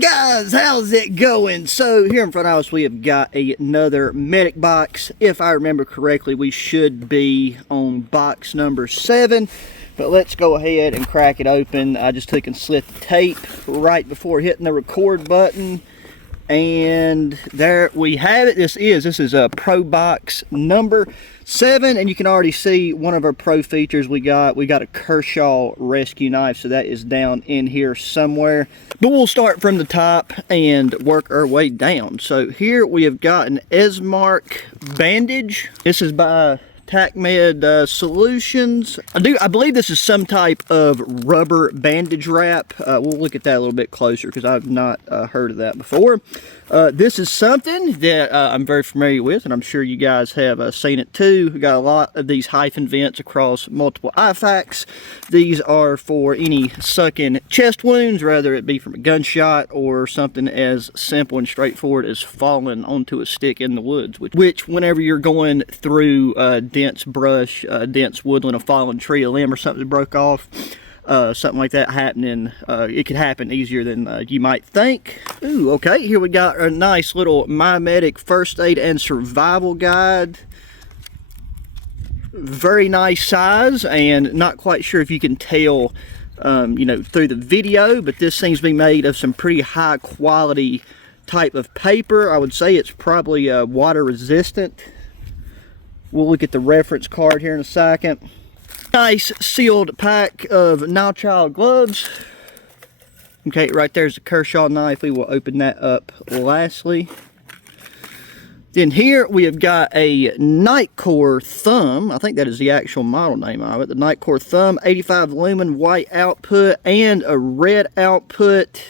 Howdy guys, how's it going? So here in front of us we have got another medic box. If I remember correctly, we should be on box number 7, but let's go ahead and crack it open. I just took and slit the tape right before hitting the record button, and there we have it. This is a Pro box number 7, and you can already see one of our Pro features we got a Kershaw rescue knife, so that is down in here somewhere. But we'll start from the top and work our way down. So here we have got an Esmark bandage. This is by TacMed Solutions. I believe this is some type of rubber bandage wrap. We'll look at that a little bit closer because I've not heard of that before. This is something that I'm very familiar with, and I'm sure you guys have seen it too. We got a lot of these hyphen vents across multiple IFAKs. These are for any sucking chest wounds, whether it be from a gunshot or something as simple and straightforward as falling onto a stick in the woods, which whenever you're going through dense brush, dense woodland, a fallen tree, a limb or something broke off, something like that happening, it could happen easier than you might think. Ooh, okay, here we got a nice little My Medic first aid and survival guide. Very nice size, and not quite sure if you can tell you know, through the video, but this seems to be made of some pretty high quality type of paper. I would say it's probably water resistant. We'll look at the reference card here in a second. Nice sealed pack of nitrile gloves. Okay, right there's a Kershaw knife. We will open that up lastly. Then here we have got a Nightcore thumb. I think that is the actual model name of it. The Nightcore thumb, 85 lumen white output and a red output.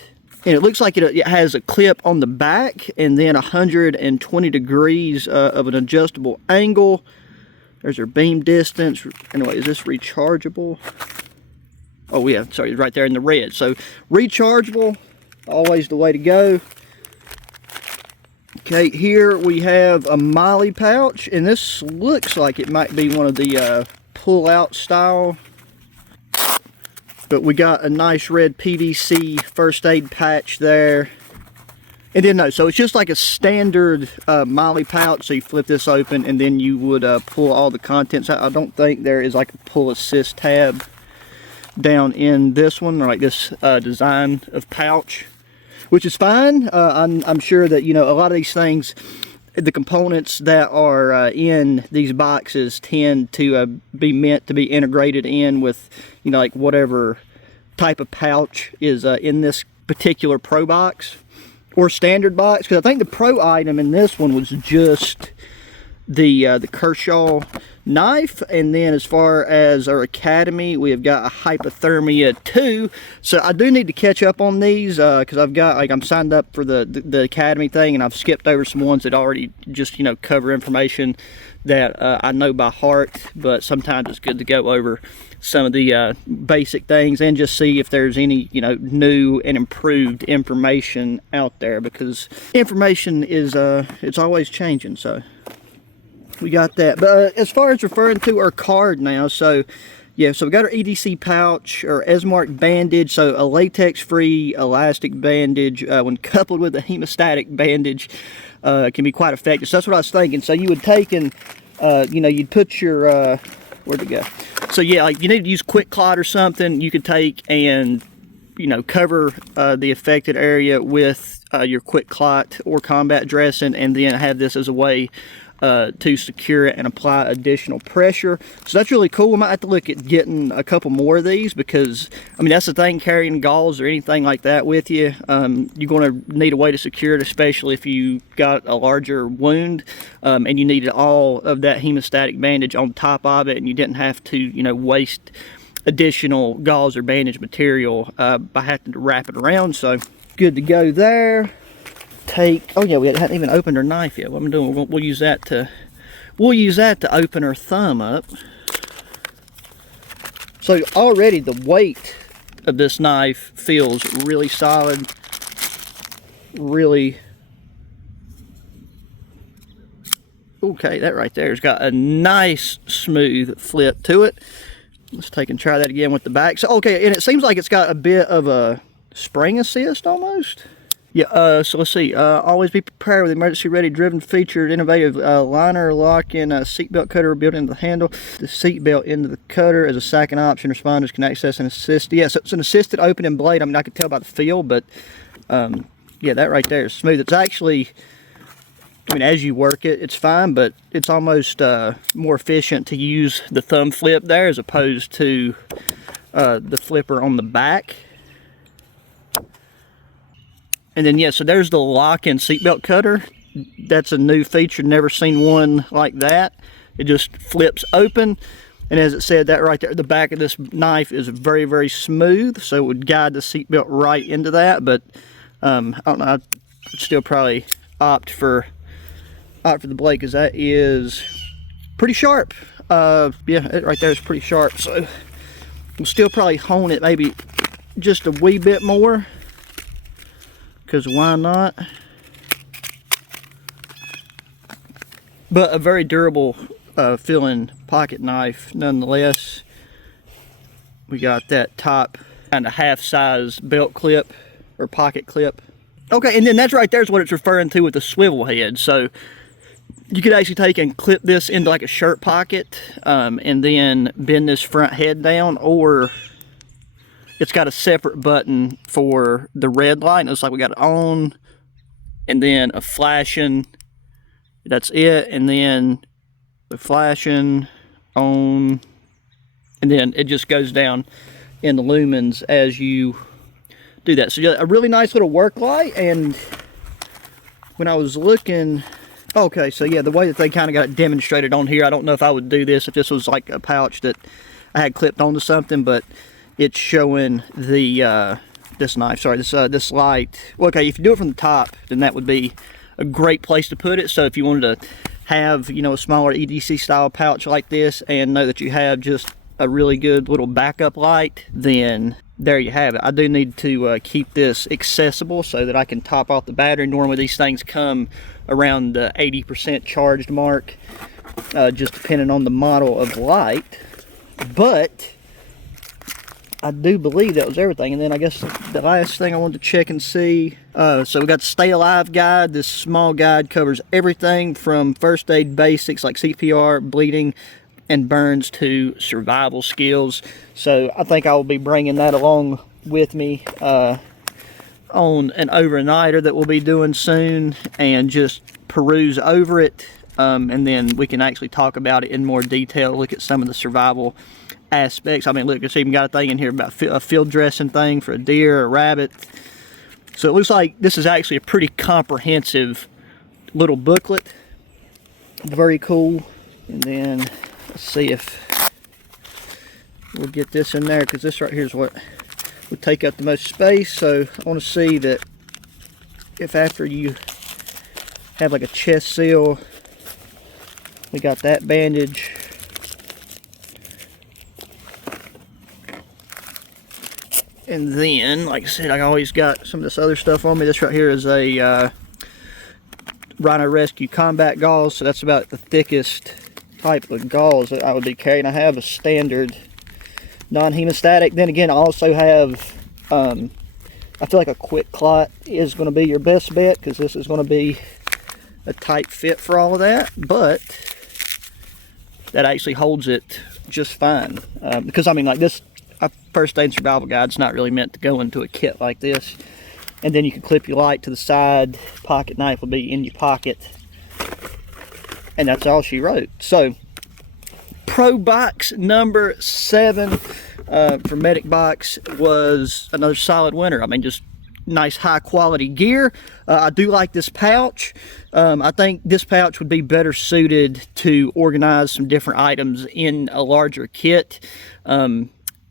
And it looks like it has a clip on the back and then 120 degrees of an adjustable angle. There's our beam distance. Anyway, is this rechargeable? Oh yeah, sorry, right there in the red. So rechargeable, always the way to go. Okay, here we have a Molly pouch, and this looks like it might be one of the pull-out style. But we got a nice red PVC first aid patch there. And then no, so it's just like a standard Molly pouch. So you flip this open and then you would pull all the contents out. I don't think there is like a pull assist tab down in this one, or like this design of pouch, which is fine. I'm sure that, you know, a lot of these things, the components that are in these boxes tend to be meant to be integrated in with, you know, like whatever type of pouch is in this particular Pro box or standard box, because I think the Pro item in this one was just the Kershaw knife. And then as far as our Academy, we have got a Hypothermia 2. So I do need to catch up on these because I've got, like, I'm signed up for the Academy thing, and I've skipped over some ones that already just, you know, cover information that I know by heart. But sometimes it's good to go over some of the basic things and just see if there's any, you know, new and improved information out there, because information is it's always changing. So we got that. But as far as referring to our card now, so yeah, so we got our EDC pouch, or Esmark bandage, so a latex-free elastic bandage when coupled with a hemostatic bandage can be quite effective. So that's what I was thinking. So you would take and you know, you'd put your where'd it go? So yeah, like you need to use Quick Clot or something. You could take and, you know, cover the affected area with your Quick Clot or combat dressing, and then have this as a way to secure it and apply additional pressure. So that's really cool. We might have to look at getting a couple more of these, because I mean, that's the thing, carrying gauze or anything like that with you, you're going to need a way to secure it, especially if you got a larger wound and you needed all of that hemostatic bandage on top of it, and you didn't have to, you know, waste additional gauze or bandage material by having to wrap it around. So good to go there. Oh yeah, we hadn't even opened our knife yet. What I'm doing, we'll use that to open our thumb up. So already the weight of this knife feels really solid, really. Okay, that right there has got a nice smooth flip to it. Let's take and try that again with the back. So okay, and it seems like it's got a bit of a spring assist almost. Yeah, so let's see. Always be prepared with emergency ready driven featured innovative liner lock-in seatbelt cutter built into the handle. The seatbelt into the cutter as a second option. Responders can access and assist. Yeah, so it's an assisted opening blade. I mean, I could tell by the feel, but yeah, that right there is smooth. It's actually, I mean, as you work it, it's fine, but it's almost more efficient to use the thumb flip there as opposed to the flipper on the back. And then, yeah, so there's the lock-in seatbelt cutter. That's a new feature, never seen one like that. It just flips open, and as it said, that right there, the back of this knife is very, very smooth, so it would guide the seatbelt right into that. But I don't know, I'd still probably opt for the blade, because that is pretty sharp. Yeah, it right there is pretty sharp, so we'll still probably hone it maybe just a wee bit more, because why not? But a very durable feeling pocket knife nonetheless. We got that top kind of half size belt clip or pocket clip. Okay, and then that's right there's what it's referring to with the swivel head. So you could actually take and clip this into like a shirt pocket and then bend this front head down, or it's got a separate button for the red light. It looks like we got it on, and then a flashing, that's it, and then the flashing, on, and then it just goes down in the lumens as you do that. So yeah, a really nice little work light. And when I was looking, okay, so yeah, the way that they kind of got it demonstrated on here, I don't know if I would do this if this was like a pouch that I had clipped onto something, but it's showing the this knife, sorry, this light. Well, okay, if you do it from the top, then that would be a great place to put it. So if you wanted to have, you know, a smaller EDC style pouch like this and know that you have just a really good little backup light, then there you have it. I do need to keep this accessible so that I can top off the battery. Normally these things come around the 80% charged mark, just depending on the model of light. But I do believe that was everything. And then I guess the last thing I wanted to check and see, so we got the Stay Alive guide. This small guide covers everything from first aid basics like CPR, bleeding, and burns to survival skills. So I think I will be bringing that along with me on an overnighter that we'll be doing soon, and just peruse over it, and then we can actually talk about it in more detail, look at some of the survival aspects. I mean, look, it's even got a thing in here about a field dressing thing for a deer or a rabbit. So it looks like this is actually a pretty comprehensive little booklet. Very cool. And then let's see if we'll get this in there, because this right here is what would take up the most space. So I want to see that if after you have like a chest seal, we got that bandage. And then, like I said, I always got some of this other stuff on me. This right here is a Rhino Rescue Combat Gauze. So that's about the thickest type of gauze that I would be carrying. I have a standard non-hemostatic. Then again, I also have, I feel like a Quick Clot is going to be your best bet, because this is going to be a tight fit for all of that. But that actually holds it just fine. Because, I mean, like this, a first aid survival guide's not really meant to go into a kit like this. And then you can clip your light to the side. Pocket knife will be in your pocket. And that's all she wrote. So, Pro Box number 7 for Medic Box was another solid winner. I mean, just nice high quality gear. I do like this pouch. I think this pouch would be better suited to organize some different items in a larger kit.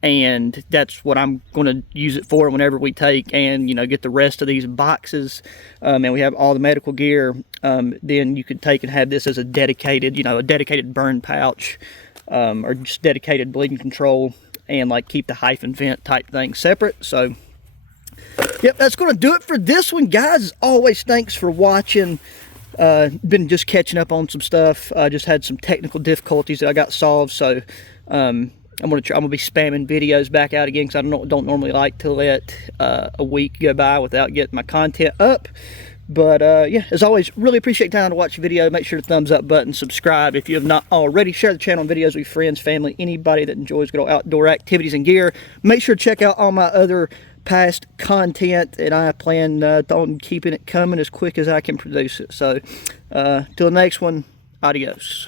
And that's what I'm going to use it for whenever we take and, you know, get the rest of these boxes, and we have all the medical gear. Then you could take and have this as a dedicated, you know, a dedicated burn pouch, or just dedicated bleeding control, and like keep the hyphen vent type thing separate. So yep, that's going to do it for this one, guys. As always, thanks for watching. Been just catching up on some stuff. Just had some technical difficulties that I got solved, so I'm gonna be spamming videos back out again, because I don't normally like to let a week go by without getting my content up. But yeah, as always, really appreciate time to watch the video. Make sure to thumbs up button, subscribe if you have not already. Share the channel and videos with friends, family, anybody that enjoys good old outdoor activities and gear. Make sure to check out all my other past content, and I plan on keeping it coming as quick as I can produce it. So till the next one, adios.